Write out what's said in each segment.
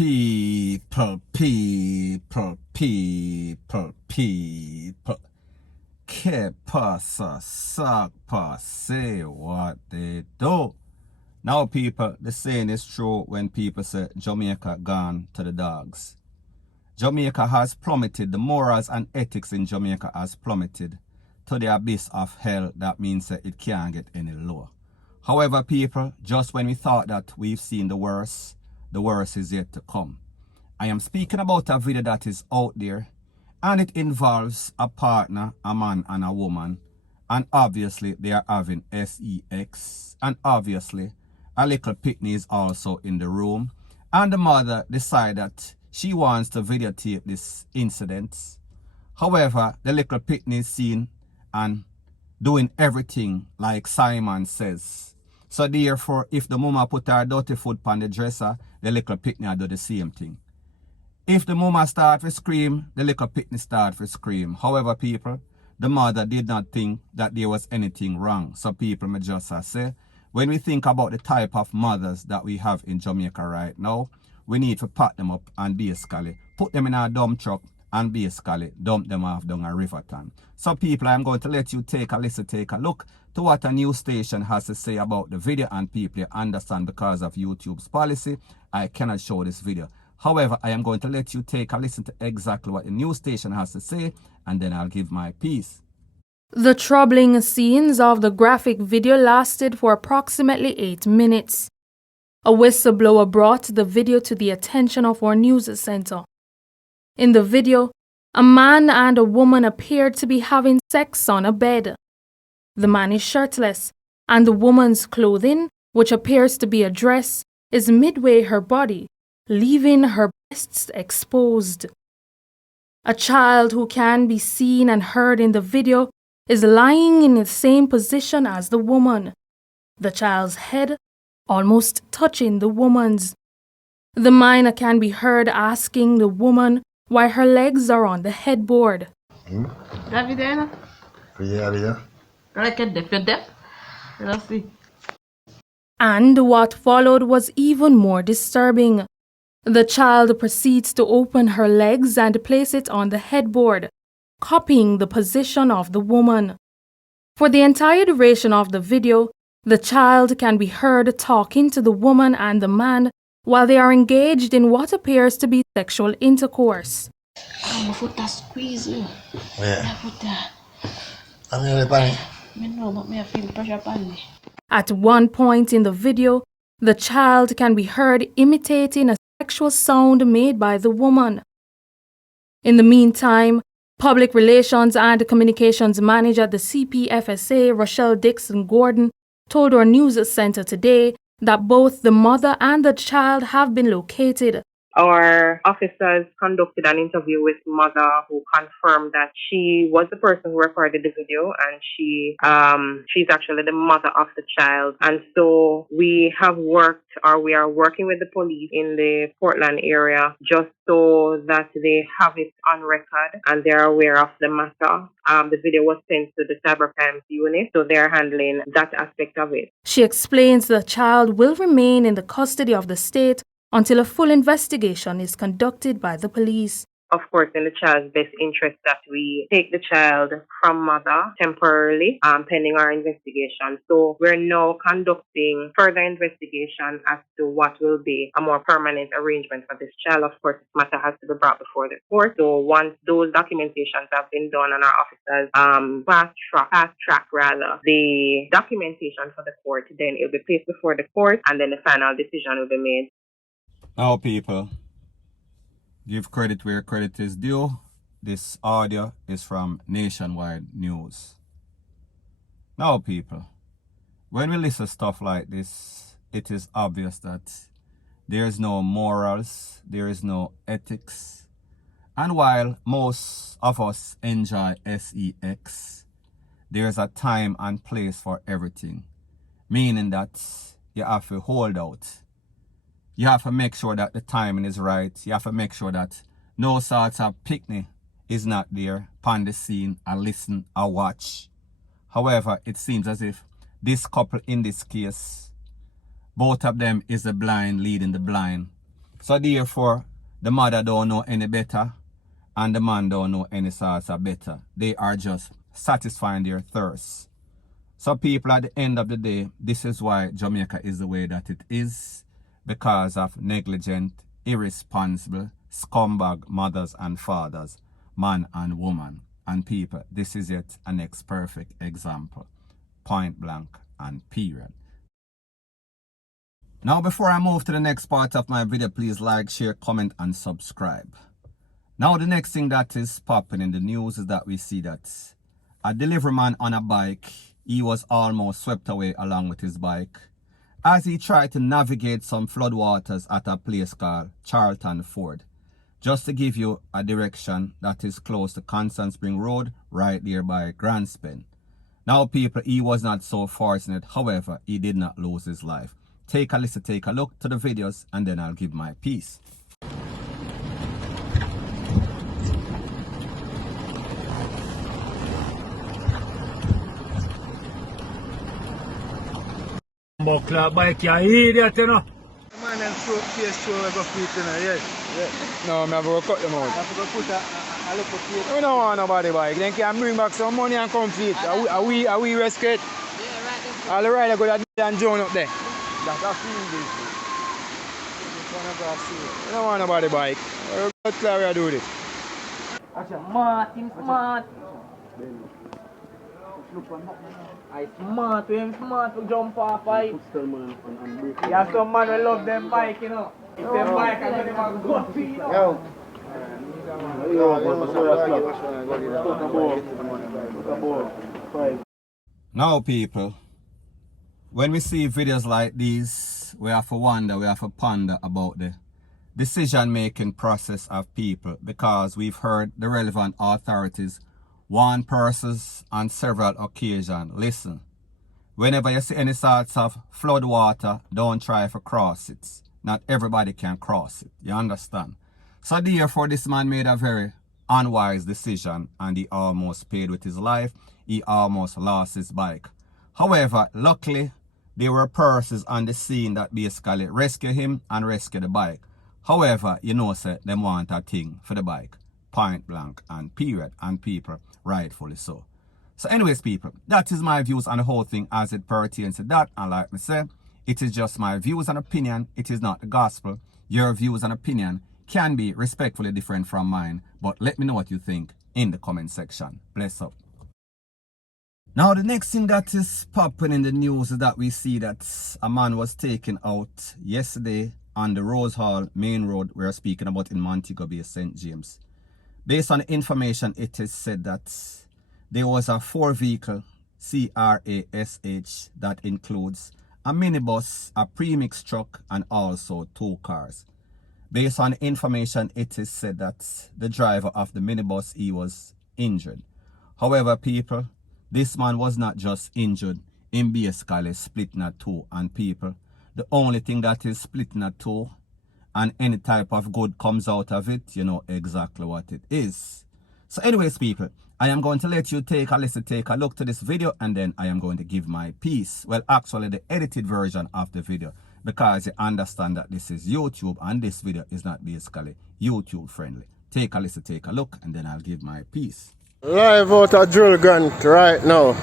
People. Que pasa, suck, pass, say what they do. Now, people, the saying is true when people say Jamaica gone to the dogs. Jamaica has plummeted. The morals and ethics in Jamaica has plummeted to the abyss of hell. That means that it can't get any lower. However, people, just when we thought that we've seen the worst is yet to come. I am speaking about a video that is out there, and it involves a partner, a man and a woman, and obviously they are having sex, and obviously a little pitney is also in the room, and the mother decided that she wants to videotape this incident. However, the little pitney is seen and doing everything like Simon says. So therefore, if the mama put her dirty foot on the dresser, the little pitney will do the same thing. If the mama start to scream, the little pitney start to scream. However, people, the mother did not think that there was anything wrong. So people may just say, when we think about the type of mothers that we have in Jamaica right now, we need to pack them up and basically put them in a dump truck and basically dump them off down a riverton. So people, I'm going to let you take a listen, take a look to what a news station has to say about the video, and people understand because of YouTube's policy, I cannot show this video. However, I am going to let you take a listen to exactly what the news station has to say, and then I'll give my piece. The troubling scenes of the graphic video lasted for approximately 8 minutes. A whistleblower brought the video to the attention of our news center. In the video, a man and a woman appeared to be having sex on a bed. The man is shirtless, and the woman's clothing, which appears to be a dress, is midway her body, leaving her breasts exposed. A child who can be seen and heard in the video is lying in the same position as the woman, the child's head almost touching the woman's. The minor can be heard asking the woman why her legs are on the headboard. And what followed was even more disturbing. The child proceeds to open her legs and place it on the headboard, copying the position of the woman. For the entire duration of the video, the child can be heard talking to the woman and the man while they are engaged in what appears to be sexual intercourse. My foot is squeezing. Yeah. My foot I'm in the panic. I know, but I feel pressure upon me. At one point in the video, the child can be heard imitating a sexual sound made by the woman. In the meantime, Public Relations and Communications Manager at the CPFSA, Rochelle Dixon Gordon, told our news center today that both the mother and the child have been located. Our officers conducted an interview with mother who confirmed that she was the person who recorded the video, and she's actually the mother of the child. And so we are working with the police in the Portland area just so that they have it on record and they're aware of the matter. The video was sent to the cybercrimes unit, so they're handling that aspect of it. She explains the child will remain in the custody of the state until a full investigation is conducted by the police. Of course, in the child's best interest that we take the child from mother temporarily, pending our investigation. So we're now conducting further investigation as to what will be a more permanent arrangement for this child. Of course, this matter has to be brought before the court. So once those documentations have been done and our officers fast track the documentation for the court, then it will be placed before the court, and then the final decision will be made. Now, people, give credit where credit is due. This audio is from Nationwide News. Now, people, when we listen to stuff like this, it is obvious that there is no morals, there is no ethics. And while most of us enjoy sex, there is a time and place for everything. Meaning that you have to hold out. You have to make sure that the timing is right. You have to make sure that no sort of picnic is not there upon the scene and listen or watch. However, it seems as if this couple in this case, both of them is the blind leading the blind. So therefore, the mother don't know any better and the man don't know any sorts of better. They are just satisfying their thirst. So people, at the end of the day, this is why Jamaica is the way that it is, because of negligent, irresponsible, scumbag mothers and fathers, man and woman. And people, this is yet a next perfect example. Point blank and period. Now before I move to the next part of my video, please like, share, comment and subscribe. Now the next thing that is popping in the news is that we see that a delivery man on a bike, he was almost swept away along with his bike as he tried to navigate some floodwaters at a place called Charlton Ford. Just to give you a direction, that is close to Constant Spring Road, right there by Grandspin. Now people, he was not so fortunate, however, he did not lose his life. Take a listen, take a look to the videos, and then I'll give my piece. Buckler bike, you idiot, you know. Man, them face show go feet, you know, yes. No, I'm going to cut them out. I have to put a little feet. We don't want nobody bike. Then can bring back some money and come feet. Are we rescue? Yeah, right. All the rider go that and John up there. That's a field this. We don't want nobody bike. What Claria do this? Martin smart. I smart, him smart to jump off bike. You have some man who love them bike, you know. If them bike, I got them a good feet, you know. Now people, when we see videos like these, we have to wonder, we have to ponder about the decision-making process of people, because we've heard the relevant authorities warn persons on several occasions. Listen, whenever you see any sorts of flood water, don't try to cross it. Not everybody can cross it, you understand? So therefore, this man made a very unwise decision and he almost paid with his life. He almost lost his bike. However, luckily, there were persons on the scene that basically rescue him and rescue the bike. However, you know, sir, them want a thing for the bike. Point blank and period. And people, rightfully so. So anyways, people, that is my views on the whole thing as it pertains to that. And like me said, it is just my views and opinion. It is not the gospel. Your views and opinion can be respectfully different from mine. But let me know what you think in the comment section. Bless up. Now the next thing that is popping in the news is that we see that a man was taken out yesterday on the Rose Hall main road we're speaking about in Montego Bay, St. James. Based on the information, it is said that there was a 4-vehicle CRASH that includes a minibus, a premix truck, and also 2 cars. Based on the information, it is said that the driver of the minibus, he was injured. However, people, this man was not just injured, in basically split in 2. And people, the only thing that is split in 2 and any type of good comes out of it, you know exactly what it is. So anyways, people, I am going to let you take a listen, take a look to this video, and then I am going to give my piece. Well, actually the edited version of the video, because you understand that this is YouTube and this video is not basically YouTube friendly. Take a listen, take a look, and then I'll give my piece. Live out a drill gun right now.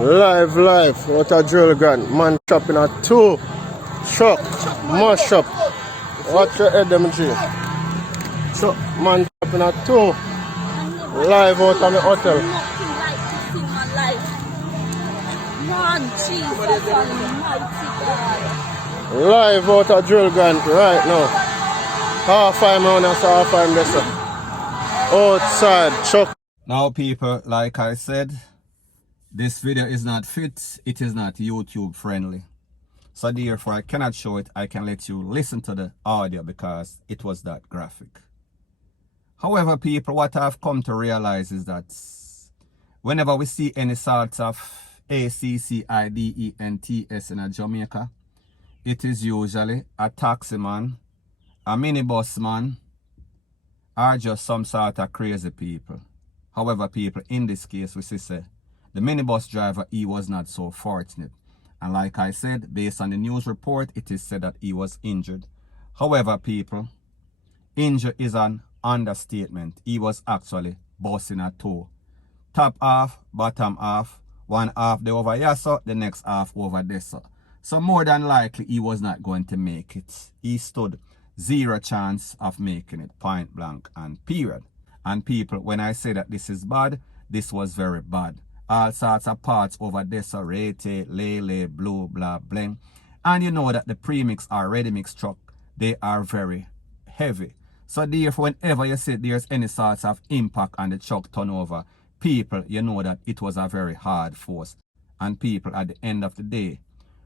Live out a drill gun. Man chopping a 2 truck, mash up. Watch your head, them G. So, man chopping a 2. Live out of the hotel. Live out a drill gun right now. Half I'm on us, half I'm this. Outside, truck. Now people, like I said, this video is not fit, it is not YouTube friendly. So therefore I cannot show it, I can let you listen to the audio because it was that graphic. However, people, what I've come to realize is that whenever we see any sort of accidents in Jamaica, it is usually a taxi man, a minibus man, or just some sort of crazy people. However, people, in this case, we see the minibus driver, he was not so fortunate. And like I said, based on the news report, it is said that he was injured. However, people, injury is an understatement. He was actually busting a toe. Top half, bottom half, one half they over here, so the next half over there. So more than likely he was not going to make it. He stood zero chance of making it, point blank and period. And people, when I say that this is bad, this was very bad. All sorts of parts over there, so rate, lele, blue, blah, bling. And you know that the premix or ready mix truck, they are very heavy. So therefore, whenever you see there's any sorts of impact on the truck turnover, people, you know that it was a very hard force. And people, at the end of the day,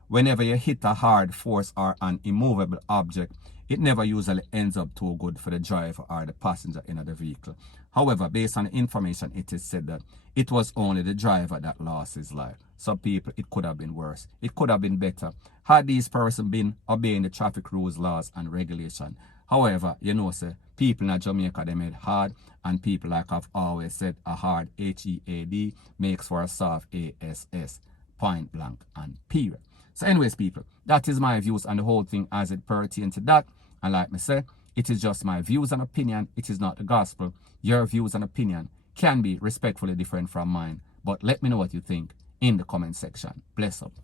whenever you hit a hard force or an immovable object, it never usually ends up too good for the driver or the passenger in the vehicle. However, based on the information, it is said that it was only the driver that lost his life. So people, it could have been worse. It could have been better had these person been obeying the traffic rules, laws and regulation. However, you know, sir, people in Jamaica, they made hard, and people, like I've always said, a hard HEAD makes for a soft ASS, point blank and period. So anyways, people, that is my views on the whole thing as it pertains to that. And like me say, it is just my views and opinion. It is not the gospel. Your views and opinion can be respectfully different from mine. But let me know what you think in the comment section. Bless up.